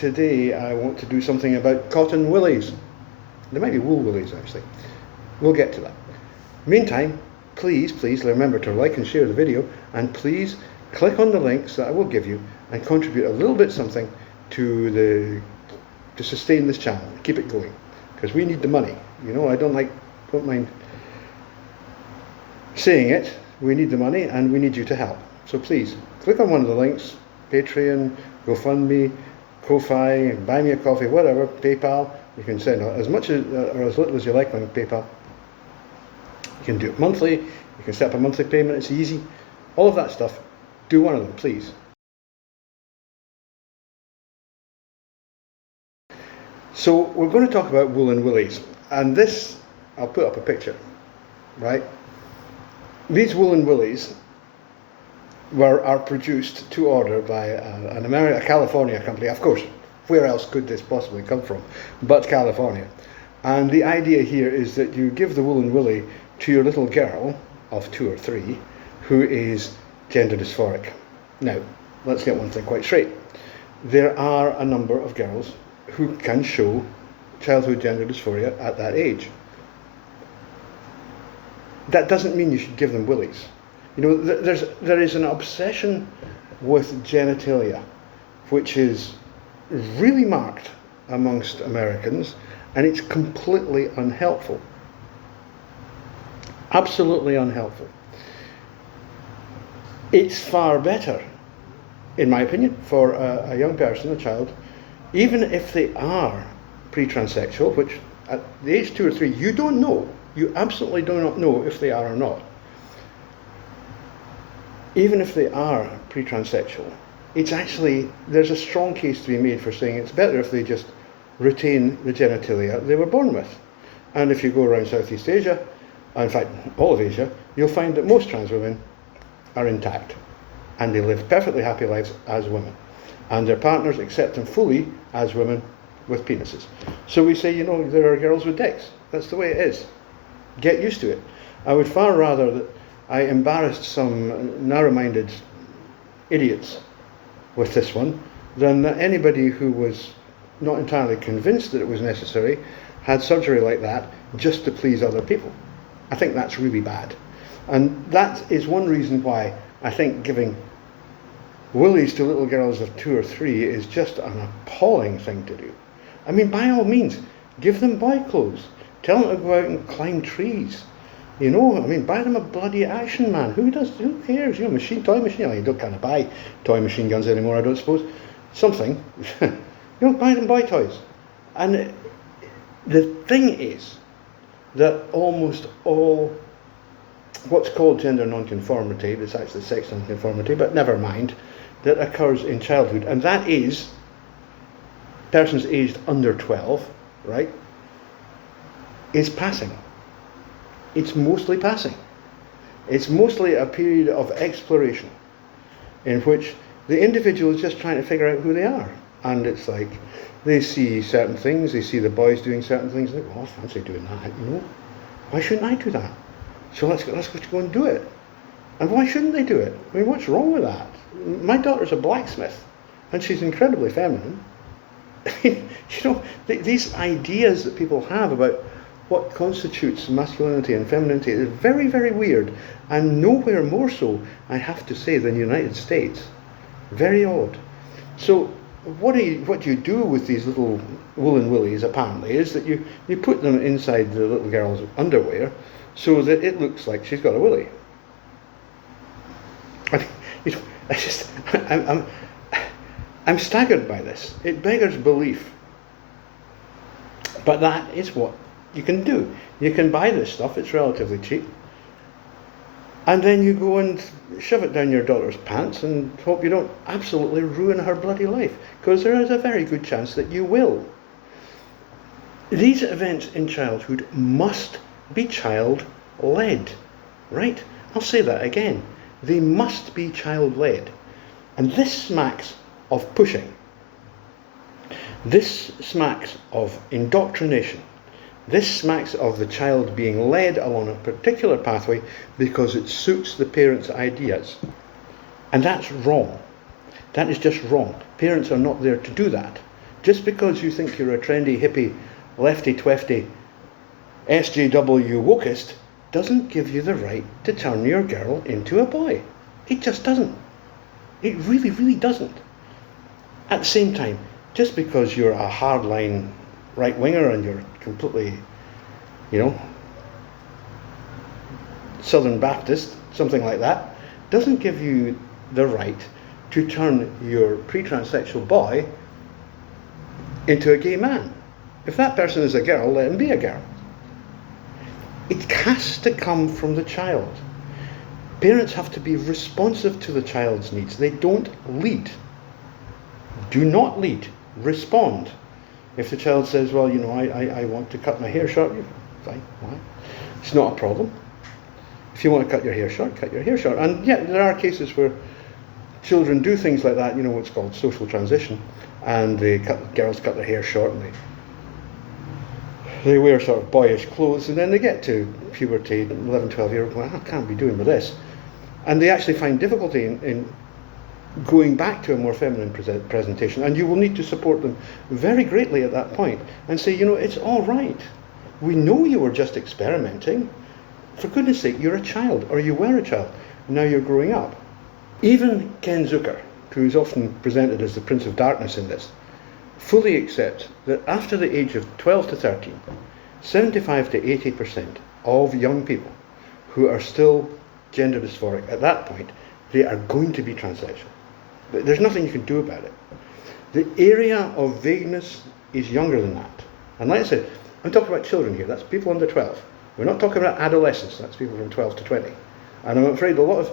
today I want to do something about cotton willies. There might be wool willies actually. We'll get to that. Meantime, please remember to like and share the video, and please click on the links that I will give you and contribute a little bit something to sustain this channel, keep it going, because we need the money. You know, I don't mind saying it. We need the money and we need you to help. So please click on one of the links: Patreon, GoFundMe, Ko-Fi, Buy Me a Coffee, whatever, PayPal. You can send as much or as little as you like on PayPal. You can do it monthly. You can set up a monthly payment. It's easy. All of that stuff. Do one of them, please. So we're going to talk about Woollen Willies, and this, I'll put up a picture, right? These Woollen Willies are produced to order by a California company. Of course, where else could this possibly come from but California? And the idea here is that you give the Woollen Willie to your little girl of 2 or 3 who is gender dysphoric. Now, let's get one thing quite straight. There are a number of girls who can show childhood gender dysphoria at that age. That doesn't mean you should give them willies. You know, there is an obsession with genitalia, which is really marked amongst Americans, and it's completely unhelpful. Absolutely unhelpful. It's far better, in my opinion, for a young person, a child, even if they are pre-transsexual, which at the age 2 or 3, you don't know. You absolutely do not know if they are or not. Even if they are pre-transsexual, it's actually, there's a strong case to be made for saying it's better if they just retain the genitalia they were born with. And if you go around Southeast Asia, in fact all of Asia, you'll find that most trans women are intact and they live perfectly happy lives as women, and their partners accept them fully as women with penises. So we say, you know, there are girls with dicks. That's the way it is. Get used to it. I would far rather that I embarrassed some narrow-minded idiots with this one than that anybody who was not entirely convinced that it was necessary had surgery like that just to please other people. I think that's really bad. And that is one reason why I think giving willies to little girls of 2 or 3 is just an appalling thing to do. I mean, by all means, give them boy clothes. Tell them to go out and climb trees. You know, I mean, buy them a bloody action man. Who cares? You know, toy machine. Well, you don't kind of buy toy machine guns anymore, I don't suppose. Something. You know, buy them boy toys. And the thing is that almost all what's called gender nonconformity, it's actually sex nonconformity, but never mind, that occurs in childhood, and that is persons aged under 12, right, is passing. It's mostly passing. It's mostly a period of exploration in which the individual is just trying to figure out who they are. And it's like they see certain things, they see the boys doing certain things, they go, oh, I fancy doing that, you know. Why shouldn't I do that? So let's go and do it. And why shouldn't they do it? I mean, what's wrong with that? My daughter's a blacksmith, and she's incredibly feminine. You know, these ideas that people have about what constitutes masculinity and femininity is very, very weird, and nowhere more so, I have to say, than the United States. Very odd. So what you do with these little Woollen Willies, apparently, is that you put them inside the little girl's underwear so that it looks like she's got a willy. You know, I'm staggered by this. It beggars belief. But that is what you can do. You can buy this stuff, it's relatively cheap, and then you go and shove it down your daughter's pants and hope you don't absolutely ruin her bloody life, because there is a very good chance that you will. These events in childhood must be child-led, right? I'll say that again. They must be child-led. And this smacks of pushing. This smacks of indoctrination. This smacks of the child being led along a particular pathway because it suits the parents' ideas. And that's wrong. That is just wrong. Parents are not there to do that. Just because you think you're a trendy, hippie, lefty-twefty, SJW wokist doesn't give you the right to turn your girl into a boy. It just doesn't. It really, really doesn't. At the same time, just because you're a hardline right-winger and you're completely, Southern Baptist, something like that, doesn't give you the right to turn your pre-transsexual boy into a gay man. If that person is a girl, let him be a girl. It has to come from the child. Parents have to be responsive to the child's needs. They don't lead. Do not lead. Respond. If the child says, well, I want to cut my hair short, fine, why? It's not a problem. If you want to cut your hair short, cut your hair short. And yeah, there are cases where children do things like that, what's called social transition, and girls cut their hair short and they wear sort of boyish clothes, and then they get to puberty, 11, 12-year-old, well, I can't be doing with this. And they actually find difficulty in going back to a more feminine presentation, and you will need to support them very greatly at that point and say, it's all right. We know you were just experimenting. For goodness sake, you're a child, or you were a child, now you're growing up. Even Ken Zucker, who is often presented as the Prince of Darkness in this, fully accepts that after the age of 12 to 13, 75 to 80% of young people who are still gender dysphoric at that point, they are going to be transsexual. There's nothing you can do about it. The area of vagueness is younger than that. And like I said, I'm talking about children here. That's people under 12. We're not talking about adolescents. That's people from 12 to 20. And I'm afraid a lot of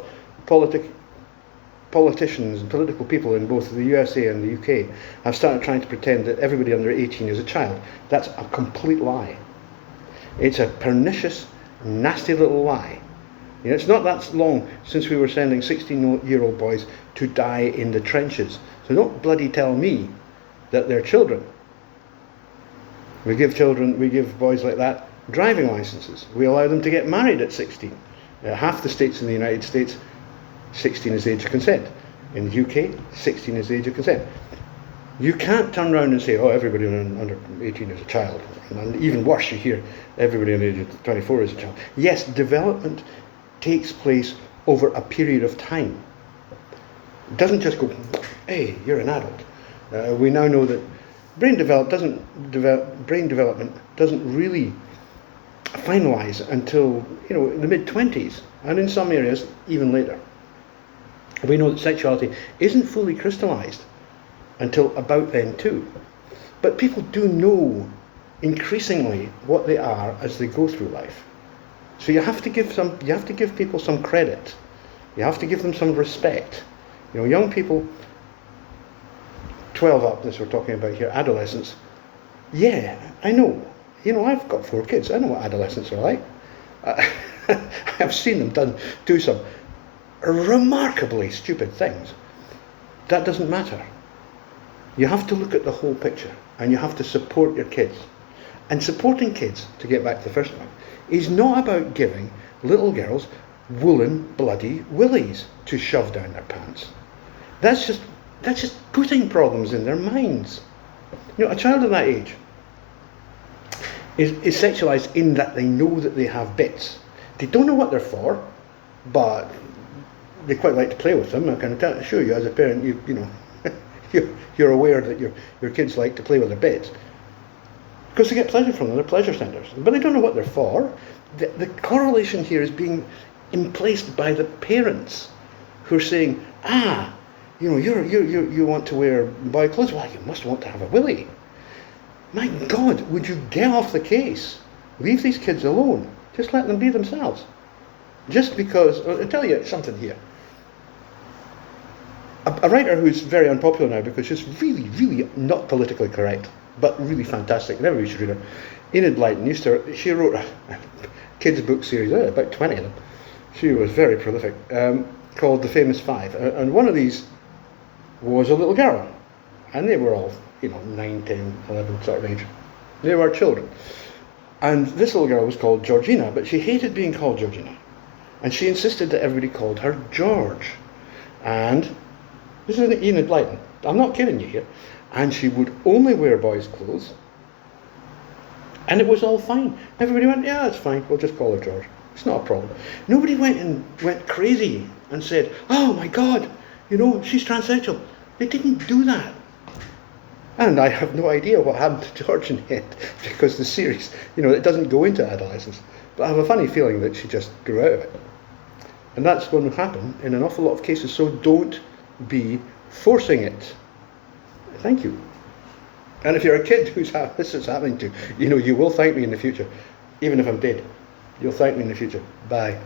politicians and political people in both the USA and the UK have started trying to pretend that everybody under 18 is a child. That's a complete lie. It's a pernicious, nasty little lie. It's not that long since we were sending 16-year-old boys to die in the trenches. So don't bloody tell me that they're children. We give boys like that driving licenses. We allow them to get married at 16. Half the states in the United States, 16 is the age of consent. In the UK, 16 is the age of consent. You can't turn around and say, everybody under 18 is a child. And even worse, you hear everybody under the age of 24 is a child. Yes, development takes place over a period of time. It doesn't just go, hey, you're an adult. We now know that brain development doesn't really finalise until the mid-20s, and in some areas even later. We know that sexuality isn't fully crystallised until about then too. But people do know increasingly what they are as they go through life. So you have to give people some credit. You have to give them some respect. Young people, 12 up, this we're talking about here, adolescents. Yeah, I know. I've got 4 kids. I know what adolescents are like. I've seen them do some remarkably stupid things. That doesn't matter. You have to look at the whole picture, and you have to support your kids. And supporting kids, to get back to the first one, is not about giving little girls woolen bloody willies to shove down their pants. That's just putting problems in their minds. A child of that age is sexualized in that they know that they have bits. They don't know what they're for, but they quite like to play with them. I can assure you, as a parent, you're aware that your kids like to play with their bits because they get pleasure from them. They're pleasure centers, but they don't know what they're for. The correlation here is being emplaced by the parents who are saying, you want to wear boy clothes? Well, you must want to have a willy. My God, would you get off the case? Leave these kids alone. Just let them be themselves. Just because, I'll tell you something here. A writer who's very unpopular now because she's really, really not politically correct, but really fantastic, and everybody should read her. Enid Blyton she wrote a kids' book series, about 20 of them. She was very prolific, called The Famous Five. And one of these was a little girl. And they were all, 9, 10, 11 sort of age. They were children. And this little girl was called Georgina, but she hated being called Georgina. And she insisted that everybody called her George. And this is Enid Blyton. I'm not kidding you here. and she would only wear boys' clothes, and it was all fine. Everybody went, yeah, that's fine, we'll just call her George. It's not a problem. Nobody went crazy and said, oh my God, she's transsexual. They didn't do that. And I have no idea what happened to George in the end, because the series, it doesn't go into adolescence. But I have a funny feeling that she just grew out of it. And that's going to happen in an awful lot of cases, so don't be forcing it. Thank you. And if you're a kid who's this is happening to, you will thank me in the future. Even if I'm dead, you'll thank me in the future. Bye.